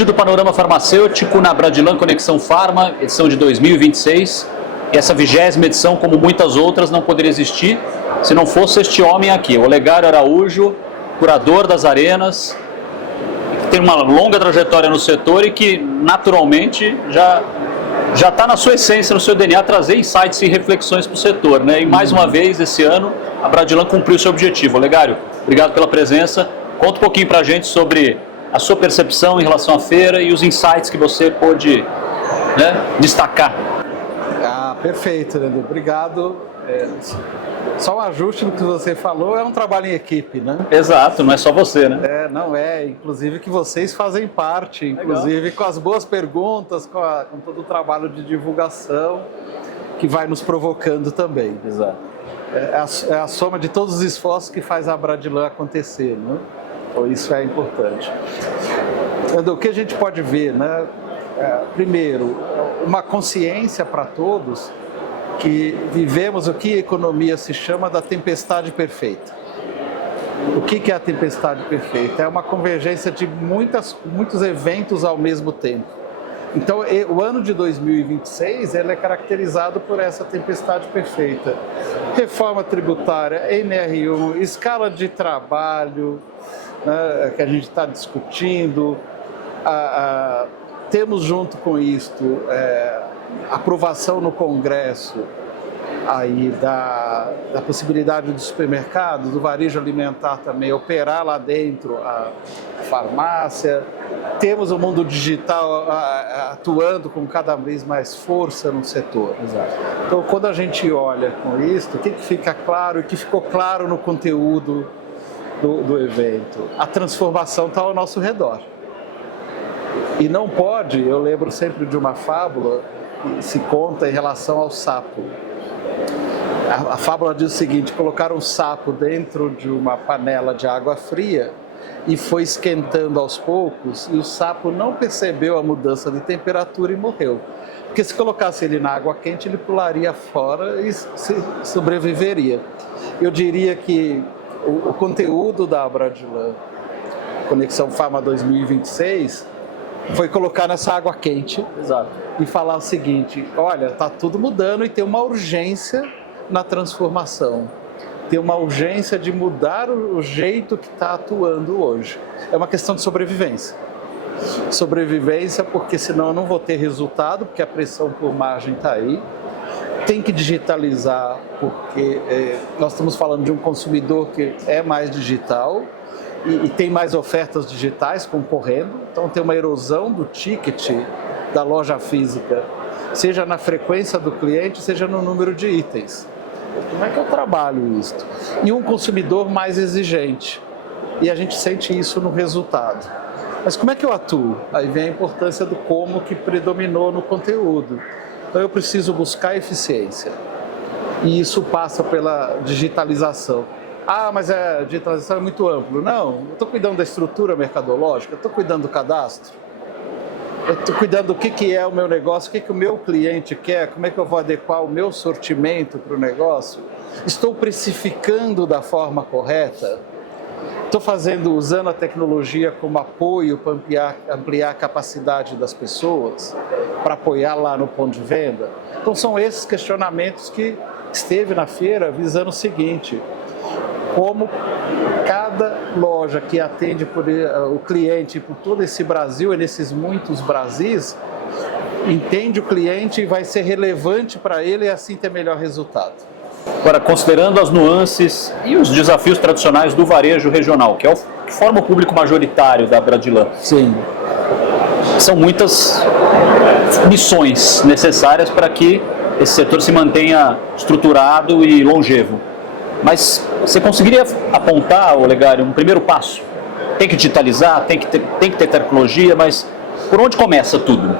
estúdio do Panorama Farmacêutico na Bradilan Conexão Pharma, edição de 2026. E essa 20ª edição, como muitas outras, não poderia existir se não fosse este homem aqui, Olegário Araújo, curador das arenas, que tem uma longa trajetória no setor e que, naturalmente, já está na sua essência, no seu DNA, trazer insights e reflexões para o setor, né? E mais uma vez, esse ano, a Bradilan cumpriu seu objetivo. Olegário, obrigado pela presença. Conta um pouquinho para a gente sobre a sua percepção em relação à feira e os insights que você pôde, né, destacar. Perfeito, Leandro. Obrigado. Só um ajuste no que você falou, é um trabalho em equipe, né? Exato, não é só você, né? Não é, inclusive que vocês fazem parte, inclusive legal, com as boas perguntas, com todo o trabalho de divulgação que vai nos provocando também. Exato. É a soma de todos os esforços que faz a Bradilan acontecer, né? Então isso é importante. O que a gente pode ver, né? Primeiro, uma consciência para todos que vivemos o que a economia se chama da tempestade perfeita. O que é a tempestade perfeita? É uma convergência de muitos eventos ao mesmo tempo. Então, o ano de 2026 ele é caracterizado por essa tempestade perfeita. Reforma tributária, NR1, escala de trabalho, né, que a gente está discutindo, temos junto com isto aprovação no Congresso aí da possibilidade do supermercado, do varejo alimentar também operar lá dentro a farmácia. Temos o mundo digital atuando com cada vez mais força no setor. Exato. Então, quando a gente olha com isso, o que fica claro e que ficou claro no conteúdo do evento? A transformação está ao nosso redor. E não pode, eu lembro sempre de uma fábula que se conta em relação ao sapo. A fábula diz o seguinte: colocaram um sapo dentro de uma panela de água fria e foi esquentando aos poucos, e o sapo não percebeu a mudança de temperatura e morreu. Porque se colocasse ele na água quente, ele pularia fora e sobreviveria. Eu diria que o conteúdo da Bradilan Conexão Pharma 2026 foi colocar nessa água quente. Exato. E falar o seguinte: olha, está tudo mudando e tem uma urgência na transformação. Tem uma urgência de mudar o jeito que está atuando hoje. É uma questão de sobrevivência. Sobrevivência porque senão eu não vou ter resultado, porque a pressão por margem está aí. Tem que digitalizar porque nós estamos falando de um consumidor que é mais digital e tem mais ofertas digitais concorrendo. Então tem uma erosão do ticket da loja física, seja na frequência do cliente, seja no número de itens. Como é que eu trabalho isso? E um consumidor mais exigente. E a gente sente isso no resultado. Mas como é que eu atuo? Aí vem a importância do como que predominou no conteúdo. Então eu preciso buscar eficiência. E isso passa pela digitalização. Ah, mas a digitalização é muito amplo. Não, eu estou cuidando da estrutura mercadológica, eu estou cuidando do cadastro. Eu estou cuidando do que é o meu negócio, o que o meu cliente quer, como é que eu vou adequar o meu sortimento para o negócio. Estou precificando da forma correta. Estou usando a tecnologia como apoio para ampliar a capacidade das pessoas, para apoiar lá no ponto de venda. Então são esses questionamentos que esteve na feira visando o seguinte: como cada loja que atende o cliente por todo esse Brasil e nesses muitos Brasis, entende o cliente e vai ser relevante para ele e assim ter melhor resultado. Agora, considerando as nuances e os desafios tradicionais do varejo regional, que forma o público majoritário da Bradilan. Sim. São muitas missões necessárias para que esse setor se mantenha estruturado e longevo. Mas você conseguiria apontar, Olegário, um primeiro passo? Tem que digitalizar, tem que ter tecnologia, mas por onde começa tudo?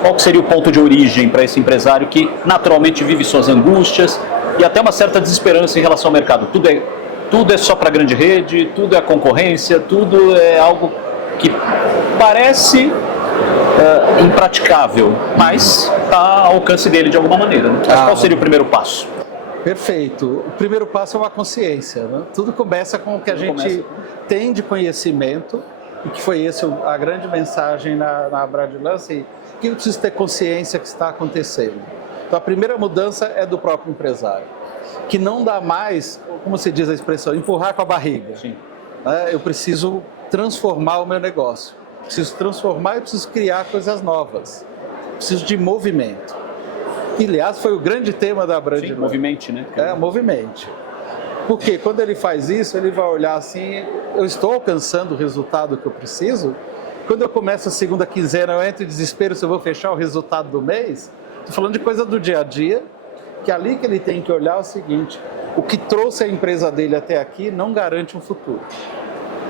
Qual que seria o ponto de origem para esse empresário que naturalmente vive suas angústias e até uma certa desesperança em relação ao mercado? Tudo é só para a grande rede, tudo é a concorrência, tudo é algo que parece impraticável, mas está ao alcance dele de alguma maneira. Né? Mas qual seria o primeiro passo? Perfeito. O primeiro passo é uma consciência, né? Tudo começa com o que a gente tem de conhecimento e que foi essa a grande mensagem na Bradilan, assim, que eu preciso ter consciência que está acontecendo. Então a primeira mudança é do próprio empresário, que não dá mais, como se diz a expressão, empurrar com a barriga. Sim. Eu preciso transformar o meu negócio, preciso transformar e preciso criar coisas novas, preciso de movimento. E, aliás, foi o grande tema da Bradilan. Sim, movimente, né? Movimente. Porque quando ele faz isso, ele vai olhar assim, eu estou alcançando o resultado que eu preciso. Quando eu começo a segunda quinzena, eu entro em desespero se eu vou fechar o resultado do mês. Estou falando de coisa do dia a dia, que é ali que ele tem que olhar o seguinte, o que trouxe a empresa dele até aqui não garante um futuro.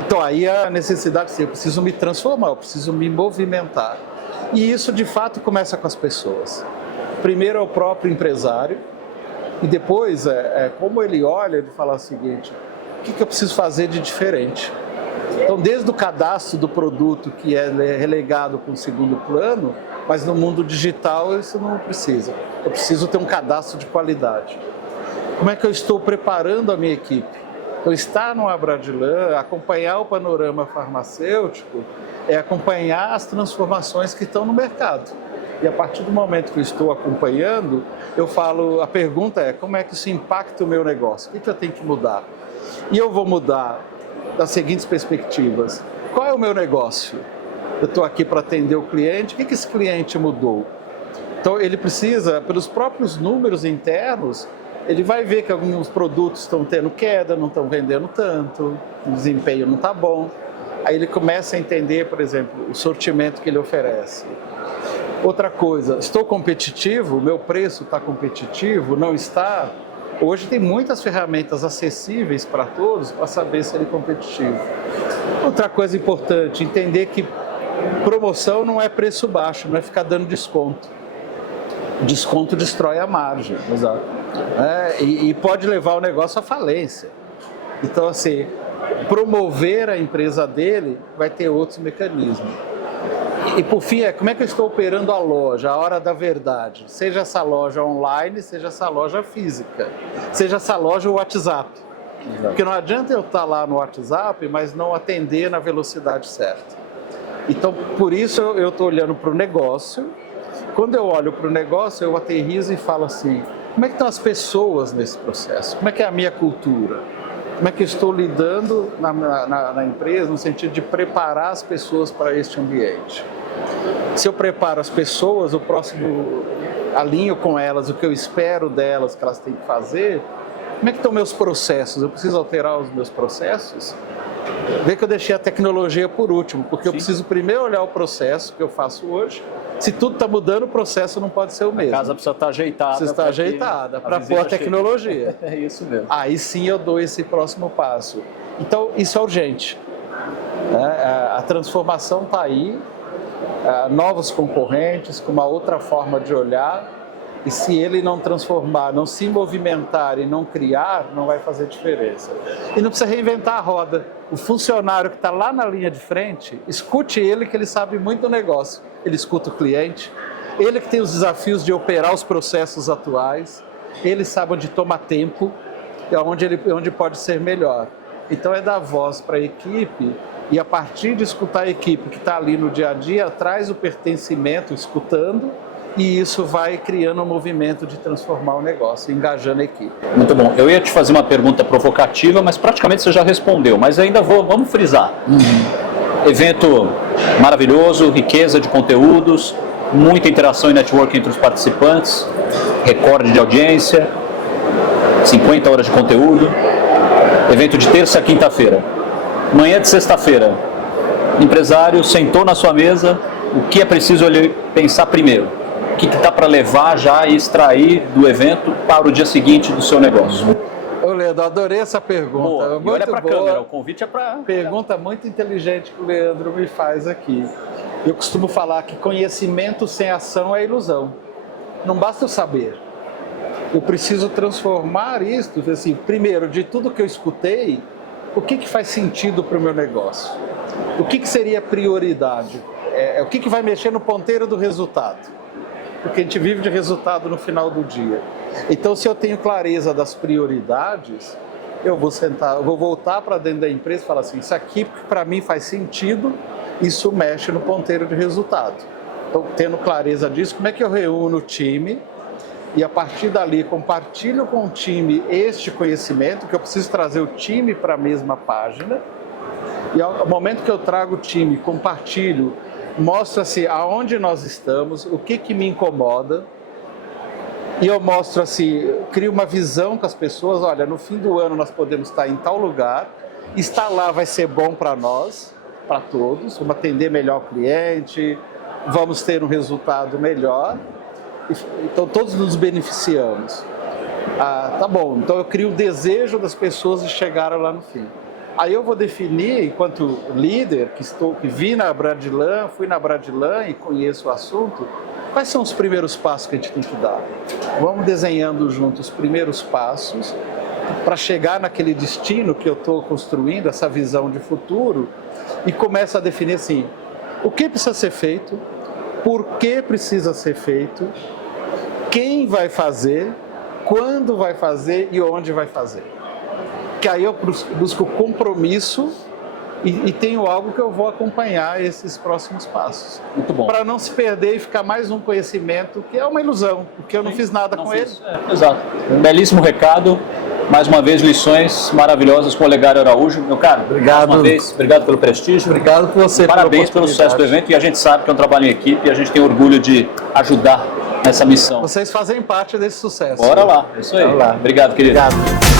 Então aí a necessidade de eu preciso me transformar, eu preciso me movimentar. E isso de fato começa com as pessoas. Primeiro é o próprio empresário, e depois, como ele olha, ele fala o seguinte, o que eu preciso fazer de diferente? Então, desde o cadastro do produto, que é relegado para um segundo plano, mas no mundo digital isso não precisa. Eu preciso ter um cadastro de qualidade. Como é que eu estou preparando a minha equipe? Então, estar no Bradilan, acompanhar o panorama farmacêutico, é acompanhar as transformações que estão no mercado. E a partir do momento que eu estou acompanhando, eu falo, a pergunta é, como é que isso impacta o meu negócio? O que eu tenho que mudar? E eu vou mudar das seguintes perspectivas. Qual é o meu negócio? Eu estou aqui para atender o cliente, o que esse cliente mudou? Então ele precisa, pelos próprios números internos, ele vai ver que alguns produtos estão tendo queda, não estão vendendo tanto, o desempenho não está bom. Aí ele começa a entender, por exemplo, o sortimento que ele oferece. Outra coisa, estou competitivo? Meu preço está competitivo? Não está? Hoje tem muitas ferramentas acessíveis para todos para saber se ele é competitivo. Outra coisa importante, entender que promoção não é preço baixo, não é ficar dando desconto. Desconto destrói a margem. Exato. E pode levar o negócio à falência. Então, assim, promover a empresa dele vai ter outros mecanismos. E por fim, como é que eu estou operando a loja, a hora da verdade? Seja essa loja online, seja essa loja física, seja essa loja WhatsApp. Exato. Porque não adianta eu estar lá no WhatsApp, mas não atender na velocidade certa. Então, por isso eu estou olhando para o negócio. Quando eu olho para o negócio, eu aterrizo e falo assim, como é que estão as pessoas nesse processo? Como é que é a minha cultura? Como é que eu estou lidando na empresa, no sentido de preparar as pessoas para este ambiente? Se eu preparo as pessoas, o próximo alinho com elas o que eu espero delas, que elas têm que fazer, como é que estão meus processos? Eu preciso alterar os meus processos? Vê que eu deixei a tecnologia por último, porque eu preciso primeiro olhar o processo que eu faço hoje. Se tudo está mudando, o processo não pode ser o mesmo. A casa precisa estar ajeitada. Precisa estar ajeitada para pôr a tecnologia. É isso mesmo. Aí sim eu dou esse próximo passo. Então, isso é urgente. A transformação está aí, novos concorrentes, com uma outra forma de olhar. E se ele não transformar, não se movimentar e não criar, não vai fazer diferença. E não precisa reinventar a roda. O funcionário que está lá na linha de frente, escute ele, que ele sabe muito do negócio. Ele escuta o cliente, ele que tem os desafios de operar os processos atuais, ele sabe onde toma tempo e onde pode ser melhor. Então é dar voz para a equipe e a partir de escutar a equipe que está ali no dia a dia, traz o pertencimento, escutando, e isso vai criando um movimento de transformar o negócio, engajando a equipe. Muito bom. Eu ia te fazer uma pergunta provocativa, mas praticamente você já respondeu. Mas ainda vamos frisar. Evento maravilhoso, riqueza de conteúdos, muita interação e networking entre os participantes, recorde de audiência, 50 horas de conteúdo. Evento de terça a quinta-feira. Manhã de sexta-feira, empresário sentou na sua mesa, o que é preciso ele pensar primeiro? O que está para levar já e extrair do evento para o dia seguinte do seu negócio? Ô Leandro, adorei essa pergunta. Boa. Muito olha para a boa. câmera, o convite é para... Pergunta muito inteligente que o Leandro me faz aqui. Eu costumo falar que conhecimento sem ação é ilusão. Não basta eu saber. Eu preciso transformar isso, assim, primeiro, de tudo que eu escutei, o que faz sentido para o meu negócio? O que seria prioridade? O que vai mexer no ponteiro do resultado? Porque a gente vive de resultado no final do dia. Então, se eu tenho clareza das prioridades, eu vou sentar, eu vou voltar para dentro da empresa e falar assim, isso aqui para mim faz sentido, isso mexe no ponteiro de resultado. Então, tendo clareza disso, como é que eu reúno o time e a partir dali compartilho com o time este conhecimento, que eu preciso trazer o time para a mesma página, e ao momento que eu trago o time, compartilho, mostra-se aonde nós estamos, o que me incomoda, e eu mostro assim, crio uma visão com as pessoas, olha, no fim do ano nós podemos estar em tal lugar, estar lá vai ser bom para nós, para todos, vamos atender melhor o cliente, vamos ter um resultado melhor, então todos nos beneficiamos. Tá bom, então eu crio o desejo das pessoas de chegar lá no fim. Aí eu vou definir, enquanto líder, que vi na Bradilan, fui na Bradilan e conheço o assunto, quais são os primeiros passos que a gente tem que dar? Vamos desenhando juntos os primeiros passos para chegar naquele destino que eu estou construindo, essa visão de futuro, e começa a definir assim, o que precisa ser feito, por que precisa ser feito, quem vai fazer, quando vai fazer e onde vai fazer. Que aí eu busco compromisso e tenho algo que eu vou acompanhar esses próximos passos. Muito bom. Para não se perder e ficar mais um conhecimento que é uma ilusão, porque eu não fiz nada com ele. Exato. Um belíssimo recado. Mais uma vez, lições maravilhosas com o Olegário Araújo. Meu caro, obrigado. Mais uma vez, obrigado pelo prestígio. Obrigado por você. Parabéns pelo sucesso do evento, e a gente sabe que é um trabalho em equipe e a gente tem orgulho de ajudar nessa missão. Vocês fazem parte desse sucesso. Bora lá, é isso aí. Bora lá. Obrigado, querido. Obrigado.